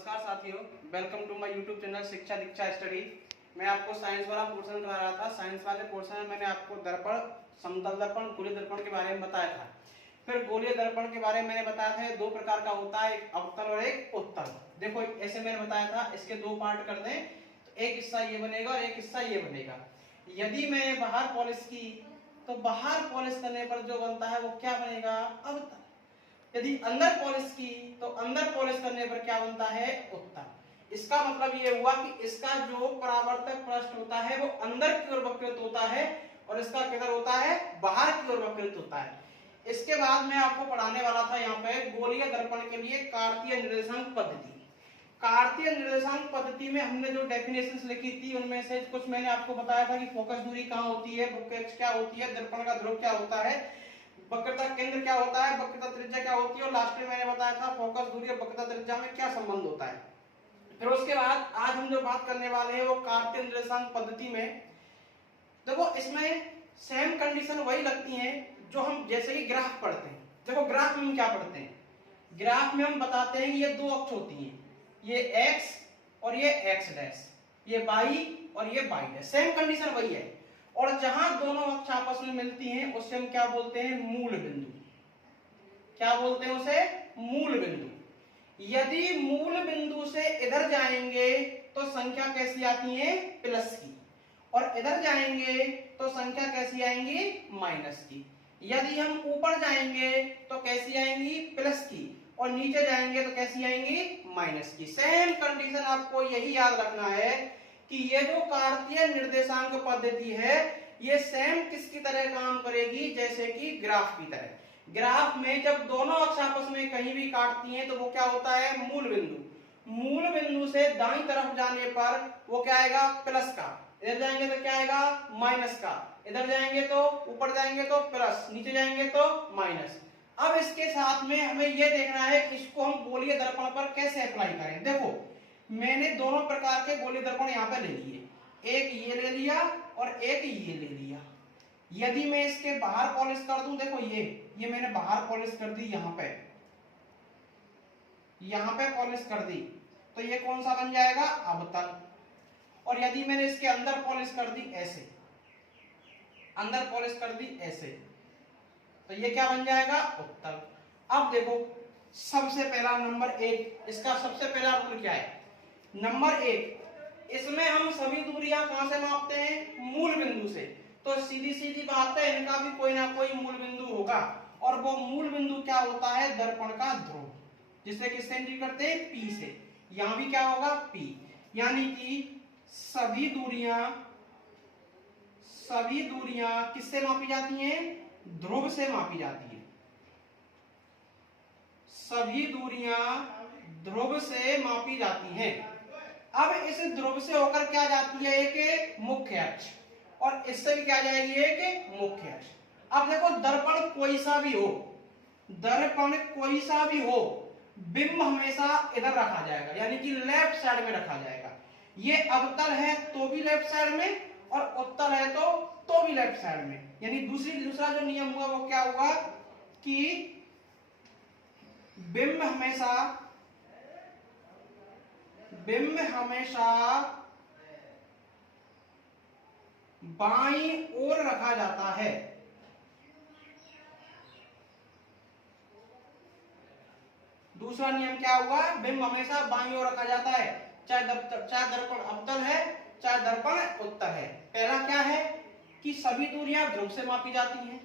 नमस्कार साथियों, welcome to my YouTube channel Shiksha Diksha study. मैं आपको साइंस वाला पोर्शन करा रहा था। साइंस वाले पोर्शन में मैंने आपको दर्पण, समतल दर्पण, गोलीय दर्पण के बारे में बताया था। फिर गोलीय दर्पण के बारे में मैंने बताया था दो प्रकार का होता है, एक अवतल और एक उत्तल। देखो ऐसे मैंने बताया था, इसके दो पार्ट कर दें तो एक हिस्सा ये बनेगा और एक हिस्सा ये बनेगा। यदि मैंने बाहर पॉलिश की तो बाहर पॉलिश करने पर जो बनता है वो क्या बनेगा, अवतल। यदि अंदर पॉलिश की तो अंदर पॉलिश करने पर क्या बनता है, उत्तल। इसका मतलब ये हुआ कि इसका जो परावर्तक पृष्ठ होता है वो अंदर की ओर वक्रित होता है और इसका किधर होता है, बाहर की ओर वक्रित होता है। इसके बाद मैं आपको पढ़ाने वाला था यहाँ पे गोलीय दर्पण के लिए कार्तीय निर्देशांक पद्धति। कार्तीय निर्देशांक पद्धति में हमने जो डेफिनेशंस लिखी थी उनमें से कुछ मैंने आपको बताया था कि फोकस दूरी कहाँ होती है, बुक क्या होती है, दर्पण का ध्रुव क्या होता है, वक्रता केंद्र क्या होता है, वक्रता त्रिज्या क्या होती है, और लास्ट में मैंने बताया था फोकस दूरी और वक्रता त्रिज्या में क्या संबंध होता है। फिर उसके बाद आज हम जो बात करने वाले हैं वो कार्तीय निर्देशांक पद्धति में। देखो इसमें सेम कंडीशन वही लगती हैं जो हम जैसे कि ग्राफ पढ़ते हैं। देखो ग्राफ में हम क्या पढ़ते हैं, ग्राफ में हम बताते हैं कि ये दो अक्ष होती हैं, ये x और ये x डैश, ये y और ये y डैश। सेम कंडीशन वही है। और जहां दोनों अक्ष आपस में मिलती हैं उसे हम क्या बोलते हैं, मूल बिंदु। क्या बोलते हैं उसे, मूल बिंदु। यदि मूल बिंदु से इधर जाएंगे तो संख्या कैसी आती है, प्लस की, और इधर जाएंगे तो संख्या कैसी आएंगी, माइनस की। यदि हम ऊपर जाएंगे तो कैसी आएंगी, प्लस की, और नीचे जाएंगे तो कैसी आएंगी, माइनस की। सेम कंडीशन आपको यही याद रखना है कि ये जो कार्तीय निर्देशांक पद्धति है ये सेम किसकी तरह काम करेगी, जैसे कि ग्राफ की तरह। ग्राफ में जब दोनों अक्ष आपस में कहीं भी काटती हैं तो वो क्या होता है, मूल बिंदु। मूल बिंदु से दाईं तरफ जाने पर वो क्या आएगा, प्लस का, इधर जाएंगे तो क्या आएगा, माइनस का, इधर जाएंगे तो ऊपर जाएंगे तो प्लस, नीचे जाएंगे तो माइनस। अब इसके साथ में हमें यह देखना है कि इसको हम गोलीय दर्पण पर कैसे अप्लाई करें। देखो मैंने दोनों प्रकार के गोलीय दर्पण यहाँ पे ले लिए, एक ये ले लिया और एक ये ले लिया। यदि मैं इसके बाहर पॉलिश कर दूं, देखो ये मैंने बाहर पॉलिश कर दी, यहाँ पे पॉलिश कर दी, तो ये कौन सा बन जाएगा, अवतल। और यदि मैंने इसके अंदर पॉलिश कर दी ऐसे, अंदर पॉलिश कर दी ऐसे, तो ये क्या बन जाएगा, उत्तल। अब देखो सबसे पहला नंबर एक, इसका सबसे पहला रूल क्या है, नंबर एक, इसमें हम सभी दूरियां कहां से मापते हैं, मूल बिंदु से। तो सीधी सीधी बात है, इनका भी कोई ना कोई मूल बिंदु होगा, और वो मूल बिंदु क्या होता है, दर्पण का ध्रुव, जिसे किससे एंट्री करते हैं, P से। यहां भी क्या होगा, P। यानी कि सभी दूरियां किससे मापी जाती हैं, ध्रुव से मापी जाती है। सभी दूरियां ध्रुव से मापी जाती हैं। अब इस ध्रुव से होकर क्या जाती है, एक मुख्य अक्ष, और इससे भी क्या जाएगी, एक मुख्य अक्ष। अब देखो दर्पण कोई सा भी हो, दर्पण कोई सा भी हो, बिंब हमेशा इधर रखा जाएगा, यानी कि लेफ्ट साइड में रखा जाएगा। ये अवतल है तो भी लेफ्ट साइड में, और उत्तल है तो भी लेफ्ट साइड में। यानी दूसरा जो नियम हुआ वो क्या हुआ कि बिंब हमेशा बाईं ओर रखा जाता है। दूसरा नियम क्या हुआ, बिंब हमेशा बाईं ओर रखा जाता है, चाहे दर्पण अवतल है चाहे दर्पण उत्तल है। पहला क्या है कि सभी दूरियां ध्रुव से मापी जाती हैं,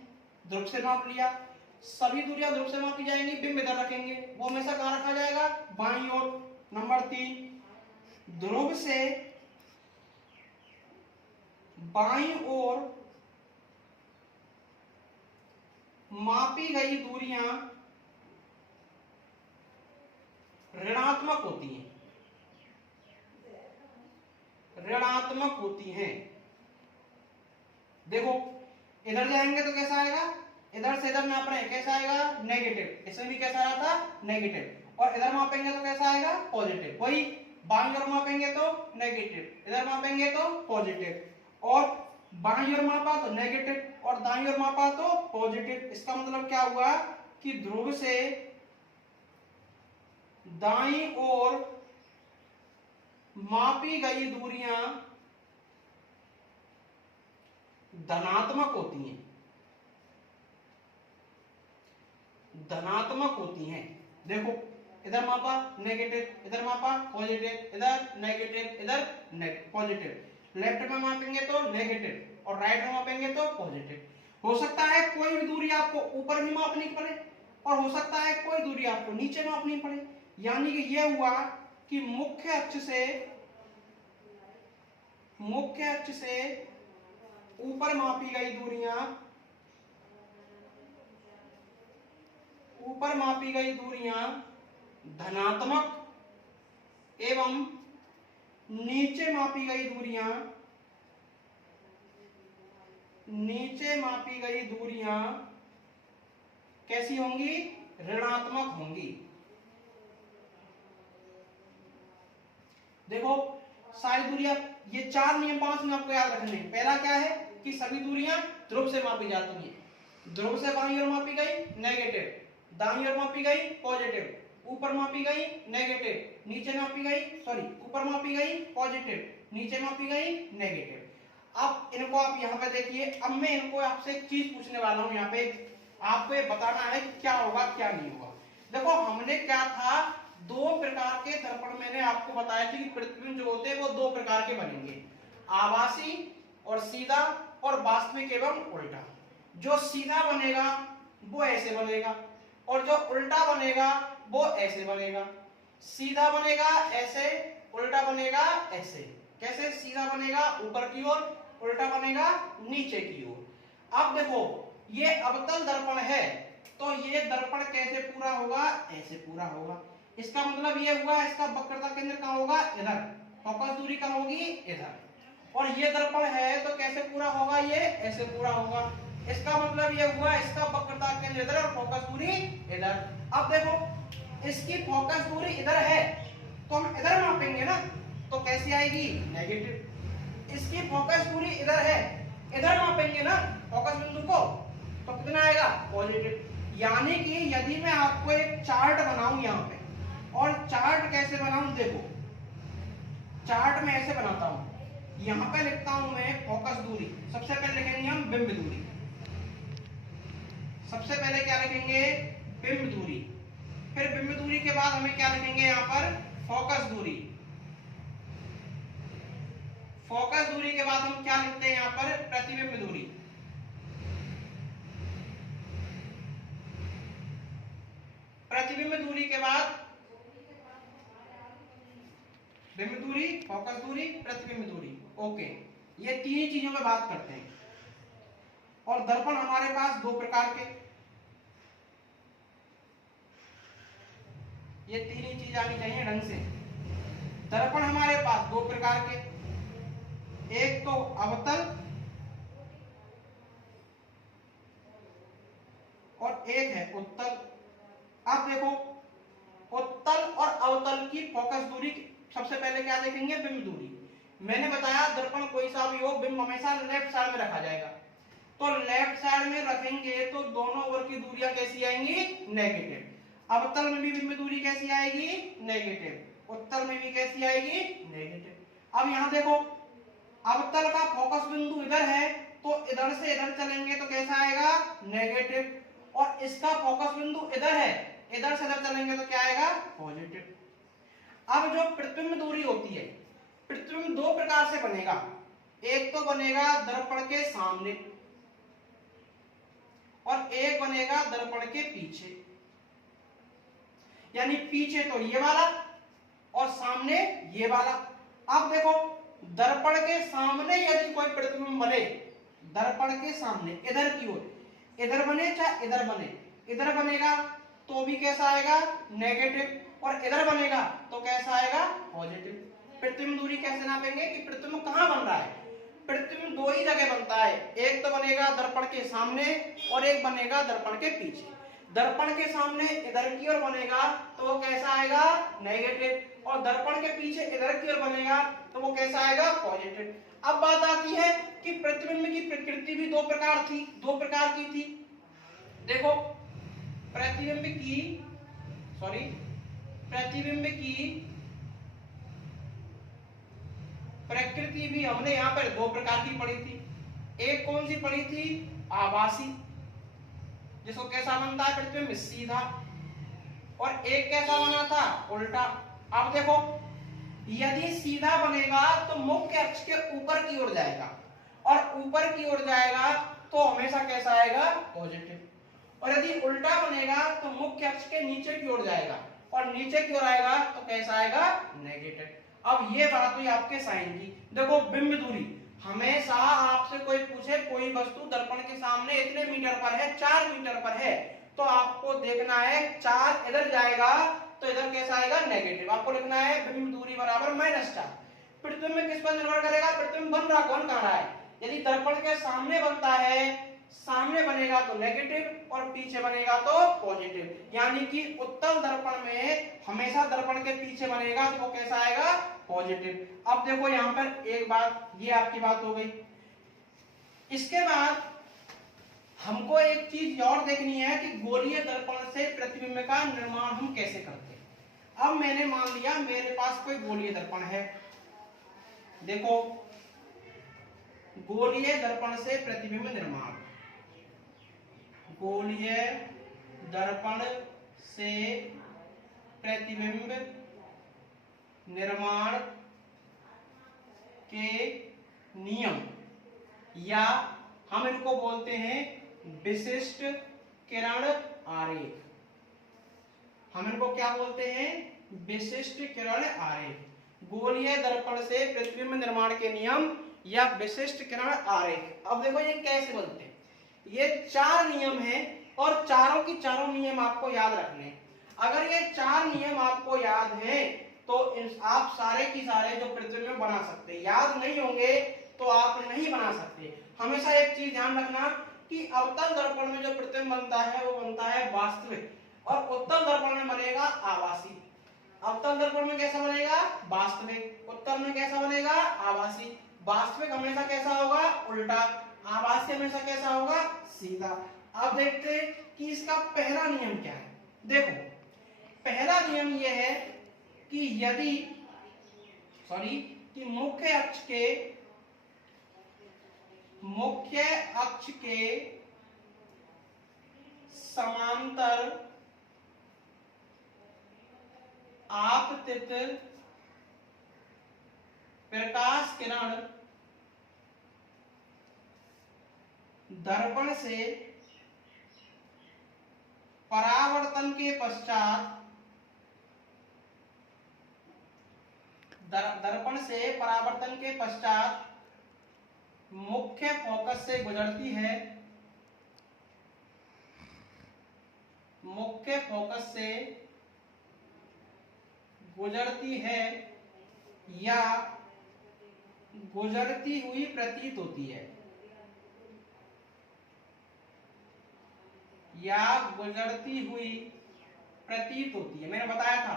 ध्रुव से माप लिया, सभी दूरियां ध्रुव से मापी जाएंगी, बिंब इधर रखेंगे, वो हमेशा कहां रखा जाएगा, बाईं ओर। नंबर 3, ध्रुव से बाईं ओर मापी गई दूरियां ऋणात्मक होती हैं, ऋणात्मक होती हैं। देखो इधर जाएंगे तो कैसा आएगा, इधर से इधर नाप रहे हैं, कैसा आएगा, नेगेटिव। इसमें भी कैसा रहा था, नेगेटिव। और इधर मापेंगे तो कैसा आएगा, पॉजिटिव। वही बाईं ओर मापेंगे तो नेगेटिव, इधर मापेंगे तो पॉजिटिव, और बाईं ओर मापा तो नेगेटिव और दाईं ओर मापा तो पॉजिटिव। इसका मतलब क्या हुआ कि ध्रुव से दाईं ओर मापी गई दूरियां धनात्मक होती हैं, धनात्मक होती हैं। देखो इधर मापा नेगेटिव, इधर मापा पॉजिटिव, इधर नेगेटिव, इधर पॉजिटिव। लेफ्ट में मापेंगे तो नेगेटिव और राइट में मापेंगे तो पॉजिटिव। हो सकता है कोई भी दूरी आपको ऊपर भी मापनी पड़े और हो सकता है कोई दूरी आपको नीचे मापनी पड़े। यानी कि यह हुआ कि मुख्य अक्ष से ऊपर मापी गई दूरियां धनात्मक एवं नीचे मापी गई दूरियां कैसी होंगी? ऋणात्मक होंगी। देखो सारी दूरियां, ये 4 नियम 5 में आपको याद रखने हैं। पहला क्या है कि सभी दूरियां ध्रुव से मापी जाती हैं। ध्रुव से बाईं ओर मापी गई नेगेटिव, दाईं ओर मापी गई पॉजिटिव, ऊपर मापी गई नेगेटिव, नीचे मापी गई ऊपर मापी गई पॉजिटिव, नीचे मापी गई नेगेटिव। अब इनको आप यहाँ पे देखिए। अब मैं इनको आपसे एक चीज पूछने वाला हूँ, यहाँ पे आपको ये बताना है कि क्या होगा क्या नहीं होगा। देखो हमने क्या था, 2 प्रकार के दर्पण मैंने आपको बताया था कि प्रतिबिंब जो होते हैं वो 2 प्रकार के बनेंगे, आभासी और सीधा और वास्तविक एवं उल्टा। जो सीधा बनेगा वो ऐसे बनेगा और जो उल्टा बनेगा वो ऐसे बनेगा। सीधा बनेगा ऐसे, उल्टा बनेगा ऐसे। कैसे? सीधा बनेगा ऊपर की ओर, उल्टा बनेगा नीचे की ओर। अब देखो ये अवतल दर्पण है तो ये दर्पण कैसे पूरा होगा? ऐसे पूरा होगा। इसका मतलब ये हुआ इसका वक्रता केंद्र कहाँ होगा? इधर। फोकस दूरी कहाँ होगी? इधर। और ये दर्पण है तो कैसे पूरा होगा? ये ऐसे पूरा होगा। इसका मतलब ये हुआ इसका वक्रता केंद्र इधर और फोकस दूरी इधर। अब देखो इसकी फोकस दूरी इधर है तो हम इधर मापेंगे ना, तो कैसी आएगी? नेगेटिव। इसकी फोकस दूरी इधर है, इधर मापेंगे ना फोकस बिंदु को, तो कितना आएगा? पॉजिटिव। यानी कि यदि मैं आपको एक चार्ट बनाऊं यहाँ पे, और चार्ट कैसे बनाऊं? देखो चार्ट में ऐसे बनाता हूं, यहाँ पे लिखता हूं मैं फोकस दूरी। सबसे पहले लिखेंगे हम बिंब दूरी। सबसे पहले क्या लिखेंगे? बिंब दूरी। फिर बिंब दूरी के बाद हमें क्या लिखेंगे यहाँ पर? फोकस दूरी। फोकस दूरी के बाद हम क्या लिखते हैं यहाँ पर? प्रतिबिंब दूरी। प्रतिबिंब दूरी के बाद बिंब दूरी, फोकस दूरी, प्रतिबिंब दूरी। ओके, ये 3 चीजों पे बात करते हैं। और दर्पण हमारे पास 2 प्रकार के, ये 3 ही चीज आनी चाहिए ढंग से। दर्पण हमारे पास 2 प्रकार के, एक तो अवतल और एक है उत्तल। अब देखो उत्तल और अवतल की फोकस दूरी सबसे पहले क्या देखेंगे? बिंब दूरी। मैंने बताया दर्पण कोई सा भी हो, बिंब हमेशा लेफ्ट साइड में रखा जाएगा। तो लेफ्ट साइड में रखेंगे तो दोनों ओर की दूरियां कैसी आएंगी? नेगेटिव। अवतल में भी बिंब दूरी कैसी आएगी? नेगेटिव। उत्तल में भी कैसी आएगी? नेगेटिव। अब यहां देखो अवतल का फोकस बिंदु इधर है तो इधर से इधर चलेंगे तो कैसा आएगा? नेगेटिव। और इसका फोकस बिंदु इधर है, इधर से इधर चलेंगे तो क्या आएगा? पॉजिटिव। अब जो प्रतिबिंब दूरी होती है, प्रतिबिंब 2 प्रकार से बनेगा। एक तो बनेगा दर्पण के सामने और एक बनेगा दर्पण के पीछे। यानी पीछे तो ये वाला और सामने ये वाला। अब देखो दर्पण के सामने यदि कोई प्रतिबिंब बने, दर्पण के सामने इधर की ओर, इधर बने चाहे इधर बने, इधर बनेगा तो भी कैसा आएगा? नेगेटिव। और इधर बनेगा तो कैसा आएगा? पॉजिटिव। प्रतिबिंब दूरी कैसे नापेंगे कि प्रतिबिंब कहां बन रहा है? प्रतिबिंब 2 ही जगह बनता है, एक तो बनेगा दर्पण के सामने और एक बनेगा दर्पण के पीछे। दर्पण के सामने इधर की ओर बनेगा तो वो कैसा आएगा? नेगेटिव। और दर्पण के पीछे इधर की ओर बनेगा तो वो कैसा आएगा? पॉजिटिव। अब बात आती है कि प्रतिबिंब की प्रकृति भी 2 प्रकार की थी। देखो प्रतिबिंब की प्रकृति भी हमने यहाँ पर दो प्रकार की पढ़ी थी। एक कौन सी पढ़ी थी? आभासी, जिसको कैसा बनता है प्रतिबिंब? सीधा। और एक कैसा बना था? उल्टा। अब देखो, यदि सीधा बनेगा तो मुख्य अक्ष के ऊपर की ओर जाएगा, और ऊपर की ओर जाएगा तो हमेशा कैसा आएगा? पॉजिटिव। और यदि उल्टा बनेगा तो मुख्य अक्ष के नीचे की ओर जाएगा, और नीचे की ओर आएगा तो कैसा आएगा? नेगेटिव। अब ये बात हुई आपके साइन की। देखो, बिंब दूरी, हमेशा आपसे कोई पूछे कोई वस्तु दर्पण के सामने इतने मीटर पर है, 4 मीटर पर है, तो आपको देखना है 4 इधर जाएगा तो इधर कैसा आएगा? नेगेटिव। आपको लिखना है बिंब दूरी बराबर -4। प्रतिबिंब किस पर निर्भर करेगा? प्रतिबिंब बन रहा कौन कह रहा है? यदि दर्पण के सामने बनता है, सामने बनेगा तो नेगेटिव और पीछे बनेगा तो पॉजिटिव। यानी कि उत्तल दर्पण में हमेशा दर्पण के पीछे बनेगा तो वो कैसा आएगा? पॉजिटिव। अब देखो यहाँ पर एक बात, ये आपकी बात हो गई। इसके बाद हमको एक चीज और देखनी है कि गोलीय दर्पण से प्रतिबिंब का निर्माण हम कैसे करते हैं। अब मैंने मान लिया मेरे पास कोई गोलीय दर्पण है। देखो, गोलीय दर्पण से प्रतिबिंब निर्माण, गोलीय दर्पण से प्रतिबिंब निर्माण के नियम, या हम इनको बोलते हैं विशिष्ट किरण आरेख। हम इनको क्या बोलते हैं? विशिष्ट किरण आरेख। गोलीय दर्पण से प्रतिबिंब निर्माण के नियम या विशिष्ट किरण आरेख। अब देखो ये कैसे बनते हैं। ये 4 नियम हैं और चारों की चारों नियम आपको याद रखने हैं। अगर ये 4 नियम आपको याद हैं तो आप सारे की सारे जो प्रतिबिंब बना सकते हैं। याद नहीं होंगे तो आप नहीं बना सकते। हमेशा एक चीज ध्यान रखना कि अवतल दर्पण में जो प्रतिबिंब बनता है वो बनता है वास्तविक, और उत्तल दर्पण में बनेगा आभासी। अवतल दर्पण में कैसा बनेगा? वास्तविक। उत्तल में कैसा बनेगा? आभासी। वास्तविक हमेशा कैसा होगा? उल्टा। आभासी हमेशा कैसा होगा? सीधा। अब देखते हैं कि इसका पहला नियम क्या है। देखो, पहला नियम यह है कि यदि कि मुख्य अक्ष के समांतर आपतित प्रकाश किरण दर्पण से परावर्तन के पश्चात मुख्य फोकस से गुजरती है, या गुजरती हुई प्रतीत होती है, मैंने बताया था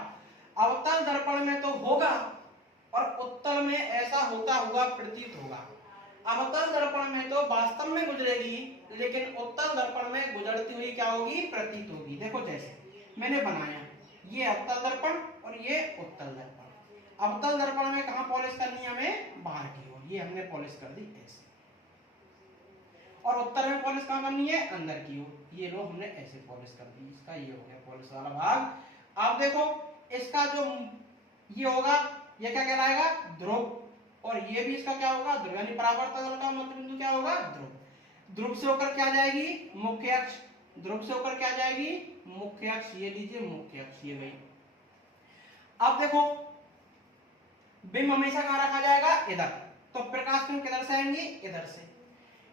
अवतल दर्पण में तो होगा और उत्तल में ऐसा होता हुआ प्रतीत होगा। अवतल दर्पण में तो वास्तव में गुजरेगी, लेकिन उत्तल दर्पण में गुजरती हुई क्या होगी? प्रतीत होगी। देखो जैसे मैंने बनाया, ये अवतल दर्पण और ये उत्तल दर्पण। अवतल दर्पण में कहां पॉलिश करनी है हमें? बाहर की ओर। ये हमने पॉलिश कर दी ऐसे। और उत्तर में पॉलिश कहां करनी है? अंदर की ओर। ये लो हमने ऐसे पॉलिश कर दी। इसका ये हो गया पॉलिश वाला भाग। अब देखो इसका जो ये होगा, ये क्या कहलाएगा? ध्रुव। और ये भी इसका क्या होगा? ध्रुव। यानी परावर्तन का मध्य बिंदु क्या होगा? ध्रुव। ध्रुव से होकर क्या जाएगी? मुख्य अक्ष। ध्रुव से होकर क्या जाएगी? मुख्य अक्ष। ये लीजिए मुख्य अक्ष, ये गई। अब देखो बिंब हमेशा कहां रखा जाएगा? इधर। तो प्रकाश किरण किधर से आएंगी? इधर से।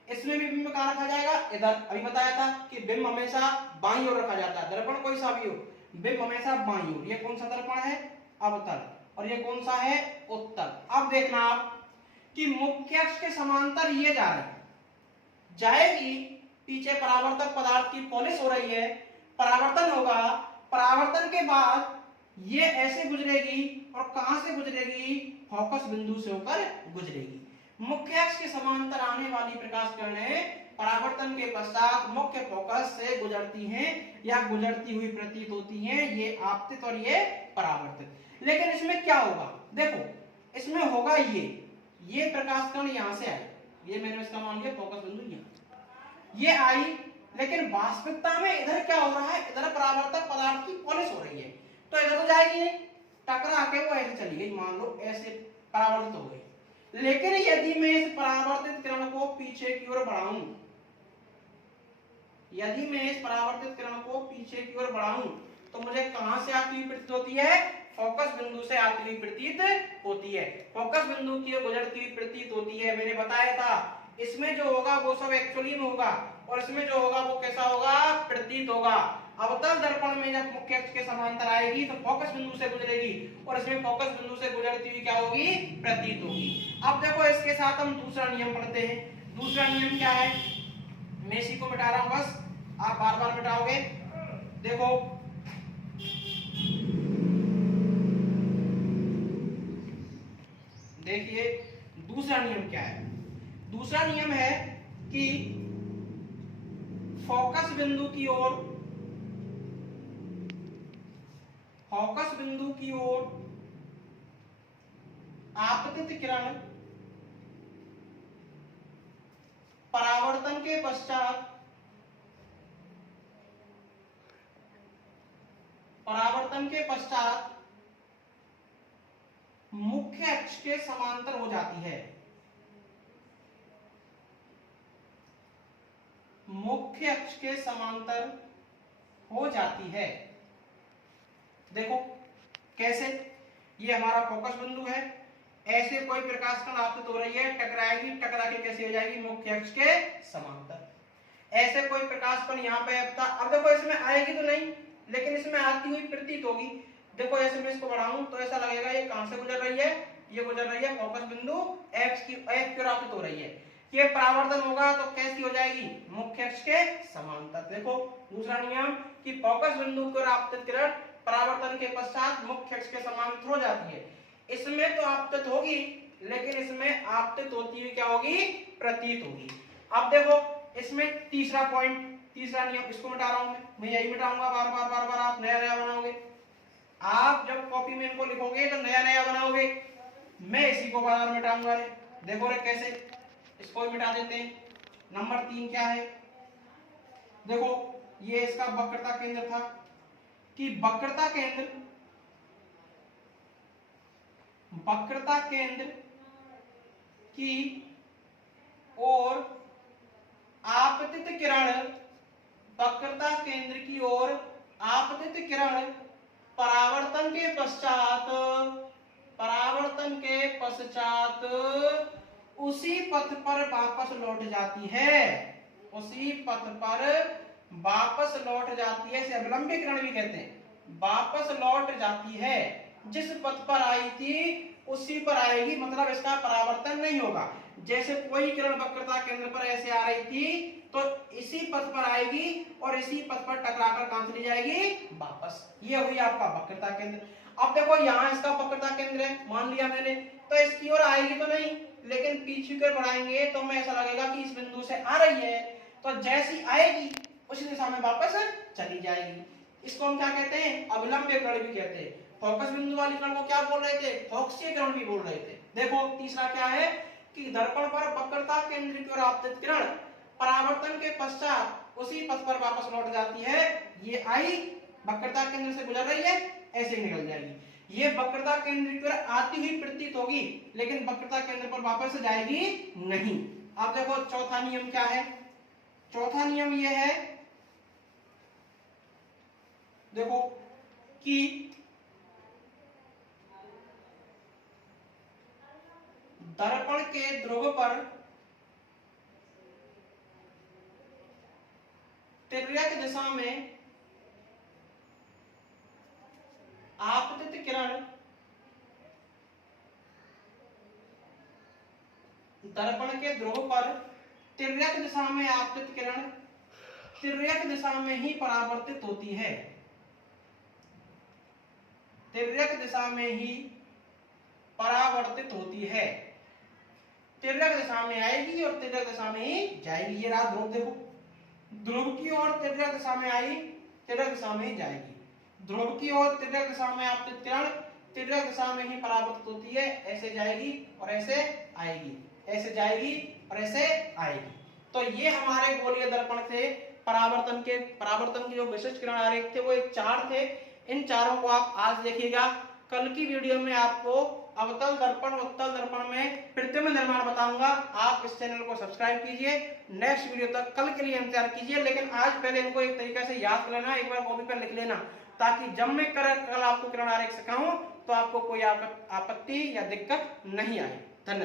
इसमें भी बिंब कहां रखा जाएगा? इधर। अभी बताया था कि बिंब हमेशा बाईं ओर रखा जाता है। दर्पण कोई सा भी हो, बिंब हमेशा बाईं ओर। ये कौन सा दर्पण है? अवतल। और ये कौन सा है? उत्तल। अब देखना आप कि मुख्य अक्ष के समांतर ये जा रही है, जाएगी, पीछे परावर्तक पदार्थ की पॉलिश हो रही है, परावर्तन होगा, परावर्तन के बाद ये ऐसे गुजरेगी और कहां से गुजरेगी? फोकस बिंदु से होकर गुजरेगी। मुख्य अक्ष के समांतर आने वाली प्रकाश किरणें परावर्तन के पश्चात मुख्य फोकस से गुजरती हैं या गुजरती हुई प्रतीत होती हैं। ये आपतित और ये परावर्तित। लेकिन इसमें क्या होगा? देखो इसमें होगा ये ये प्रकाश कण यहाँ से आई, ये मैंने इसका मान लिया फोकस बिंदु यहाँ, ये आई, लेकिन वास्तविकता में इधर क्या हो रहा है, इधर परावर्तक पदार्थ की पॉलिश हो रही है, तो इधर तो जाएगी नहीं, टकरा के वो ऐसे चली गई, मान लो ऐसे परावर्तित हो गई। लेकिन यदि मैं इस परावर्तित किरण को पीछे की ओर बढ़ाऊं, यदि मैं इस परावर्तित किरण को पीछे की ओर बढ़ाऊं, तो मुझे कहां से आती हुई प्रतीत होती है, फोकस बिंदु से आती हुई प्रतीत होती है, फोकस बिंदु की गुजरती हुई प्रतीत होती है। मैंने बताया था इसमें जो होगा वो सब एक्चुअली में होगा, और इसमें जो होगा वो कैसा होगा, प्रतीत होगा। अवतल दर्पण में जब मुख्य अक्ष के समांतर आएगी तो फोकस बिंदु से गुजरेगी, और इसमें फोकस बिंदु से गुजरती हुई क्या होगी, प्रतीत होगी। अब देखो इसके साथ हम दूसरा नियम पढ़ते हैं। दूसरा नियम क्या है, मैं इसी को मिटा रहा हूं, बस आप बार बार मिटाओगे। देखो देखिए दूसरा नियम क्या है, दूसरा नियम है कि फोकस बिंदु की ओर, फोकस बिंदु की ओर आपतित किरण परावर्तन के पश्चात, परावर्तन के पश्चात मुख्य अक्ष के समांतर हो जाती है, मुख्य अक्ष के समांतर हो जाती है। देखो कैसे, ये हमारा फोकस बिंदु है, ऐसे कोई प्रकाश कण आपतित हो रही है, टकराएगी, टकरा के कैसे हो जाएगी, मुख्य अक्ष के समांतर। ऐसे कोई प्रकाश कण यहाँ पे अब देखो इसमें आएगी तो नहीं, लेकिन इसमें आती हुई प्रतीत होगी। देखो ऐसे मैं इसको बढ़ाऊं तो ऐसा लगेगा ये कहां से गुजर रही है, ये गुजर रही है फोकस बिंदु F की ओर आपतित हो रही है। ये परावर्तन होगा तो कैसी हो जाएगी, मुख्य अक्ष के समांतर। देखो दूसरा नियम कि फोकस बिंदु की ओर आपतित किरण परावर्तन के पश्चात मुख्य अक्ष के समांतर हो जाती है। इसमें तो आपतित होगी, लेकिन इसमें आपतित होती हुई क्या होगी, प्रतीत होगी। अब देखो इसमें तीसरा पॉइंट, तीसरा नियम, इसको मिटा रहा हूं मैं यही मिटाऊंगा बार बार बार बार, आप नया नया बनाओगे। आप जब कॉपी में इनको लिखोगे तो नया नया बनाओगे, मैं इसी को बार बार मिटाऊंगा। देखो रे कैसे, इसको भी मिटा देते हैं। नंबर 3 क्या है, देखो ये इसका वक्रता केंद्र था, कि वक्रता केंद्र, वक्रता केंद्र की ओर आपतित किरण, वक्रता केंद्र की ओर आपतित किरण परावर्तन के पश्चात, परावर्तन के पश्चात उसी पथ पर वापस लौट जाती है, उसी पथ पर वापस लौट जाती है, इसे अवलंबी किरण भी कहते हैं, वापस लौट जाती है। जिस पथ पर आई थी उसी पर आएगी, मतलब इसका परावर्तन नहीं होगा। जैसे कोई किरण वक्रता केंद्र पर ऐसे आ रही थी तो इसी पथ पर आएगी और इसी पथ पर टकराकर कहां चली जाएगी, वापस। ये हुई आपका वक्रता केंद्र। अब देखो यहाँ इसका वक्रता केंद्र है, मान लिया मैंने, तो इसकी ओर आएगी तो नहीं, लेकिन पीछे की ओर बढ़ाएंगे तो मैं ऐसा लगेगा कि इस बिंदु से आ रही है, तो जैसी आएगी उसी दिशा में वापस चली जाएगी। इसको हम क्या कहते हैं, अविलंबी किरण भी कहते हैं। फोकस बिंदु वाली किरण को क्या बोल रहे थे, फोकसीय किरण भी बोल रहे थे। देखो तीसरा क्या है कि दर्पण पर वक्रता केंद्र की ओर आपतित किरण परावर्तन के पश्चात उसी पथ पर वापस लौट जाती है। ये आई, वक्रता केंद्र से गुजर रही है, ऐसे ही निकल जाएगी। ये वक्रता केंद्र की ओर आती हुई प्रतीत होगी, लेकिन वक्रता केंद्र पर वापस जाएगी नहीं। अब देखो चौथा नियम क्या है, चौथा नियम ये है, देखो कि दर्पण के ध्रुव पर तिर्यक दिशा में आपतित किरण दर्पण के ध्रुव पर तिर्यक दिशा में आपतित किरण तिर्यक दिशा में ही परावर्तित होती है, तिर्यक दिशा में ही परावर्तित होती है। तिर्यक दिशा में आएगी और तिर्यक दिशा में ही जाएगी। ये रहा ध्रुव, देखो ध्रुव की ओर तिर्यक दिशा में आई, तिर्यक दिशा में ही जाएगी। ध्रुव की ओर तिर्यक दिशा में आपतित किरण तिर्यक दिशा में ही परावर्तित होती है, ऐसे जाएगी और ऐसे आएगी, ऐसे जाएगी और ऐसे आएगी। तो ये हमारे गोलीय दर्पण थे। परावर्तन के जो विशिष्ट किरण आरेख थे वो एक 4 थे। इन चारों को आप आज देखिएगा। कल की वीडियो में आपको अवतल दर्पण, उत्तल दर्पण में प्रतिबिंब निर्माण बताऊंगा। आप इस चैनल को सब्सक्राइब कीजिए। नेक्स्ट वीडियो तक कल के लिए इंतजार कीजिए, लेकिन आज पहले इनको एक तरीके से याद कर लेना, एक बार कॉपी पर लिख लेना, ताकि जब मैं कल आपको किरण आरेख सिखाऊं तो आपको कोई आपत्ति या दिक्कत नहीं आए।